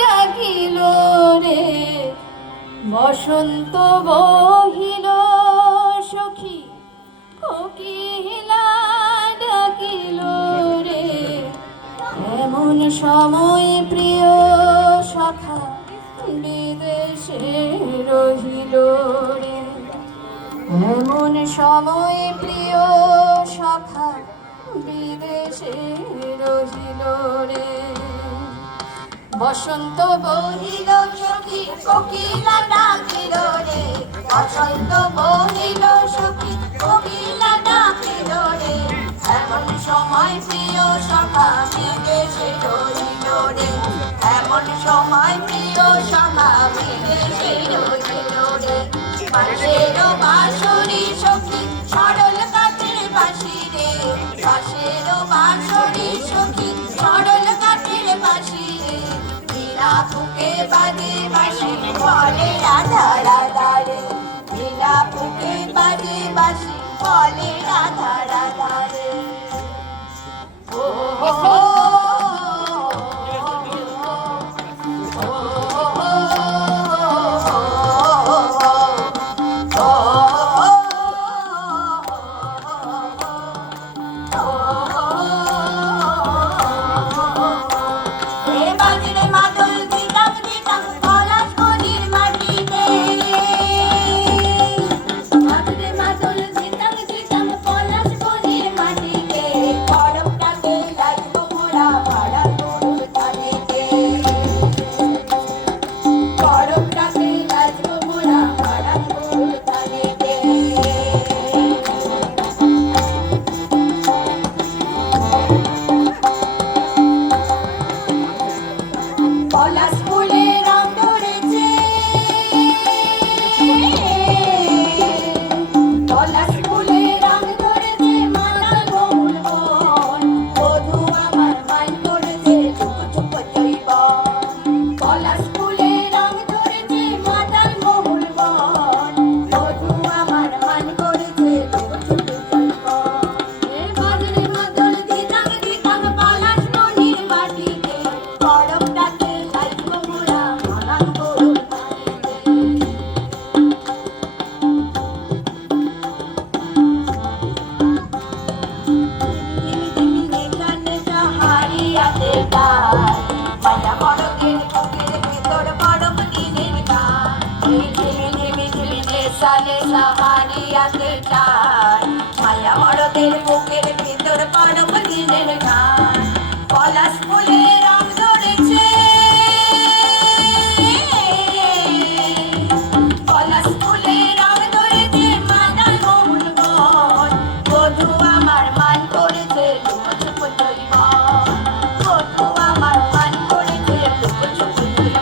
ডাকিল রে, বসন্ত বহিল সখী কোকিলা ডাকিল রে, এমন সময় প্রিয় সখা বিদেশে রহিল রে, এমন সময় প্রিয় সখা বিদেশে রহিল রে। বসন্ত বহিল সখী কোকিলা ডাকিল রে, বসন্ত বহিল সখী কোকিলা ডাকিল রে, এমন সময় প্রিয় সখা বিদেশে রহিল রে, এমন সময় প্রিয় সখা বিদেশে রহিল রে। পাশের বাঁশরি সখী সরল কাঠের বাঁশি রে, পাশের বাঁশরি সখী সরল কাঠের বাঁশি রে, বিনা বুকে বাজে বাঁশি বলে রাধা রাধা রে, বিনা বুকে বাজে বাঁশি বলে রাধা রাধা রে। ও সালে সাহারিয়াতে চায়, মায়া মরদের বুকের ভিতর পরব দিনের গান, পলাশ ফুলে রং ধরেছে, পলাশ ফুলে রং ধরেছে মাদার মোহন বন, বধূ আমার মান করেছে লুকো ছুপো জৈবন, বধূ আমার মান করেছে লুকো ছুপো জৈবন।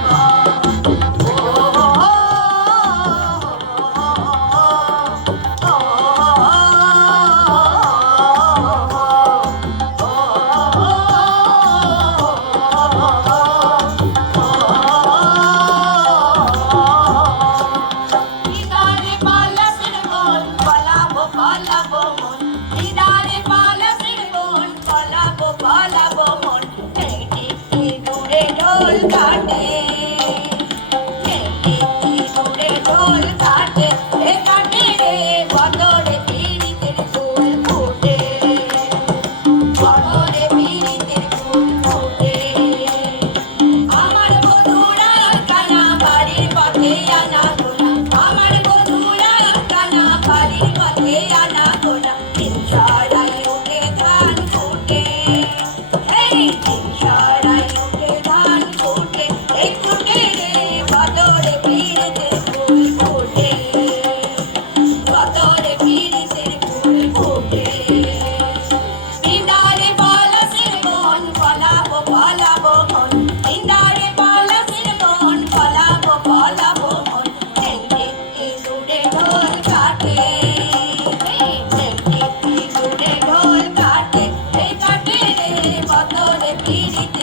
Did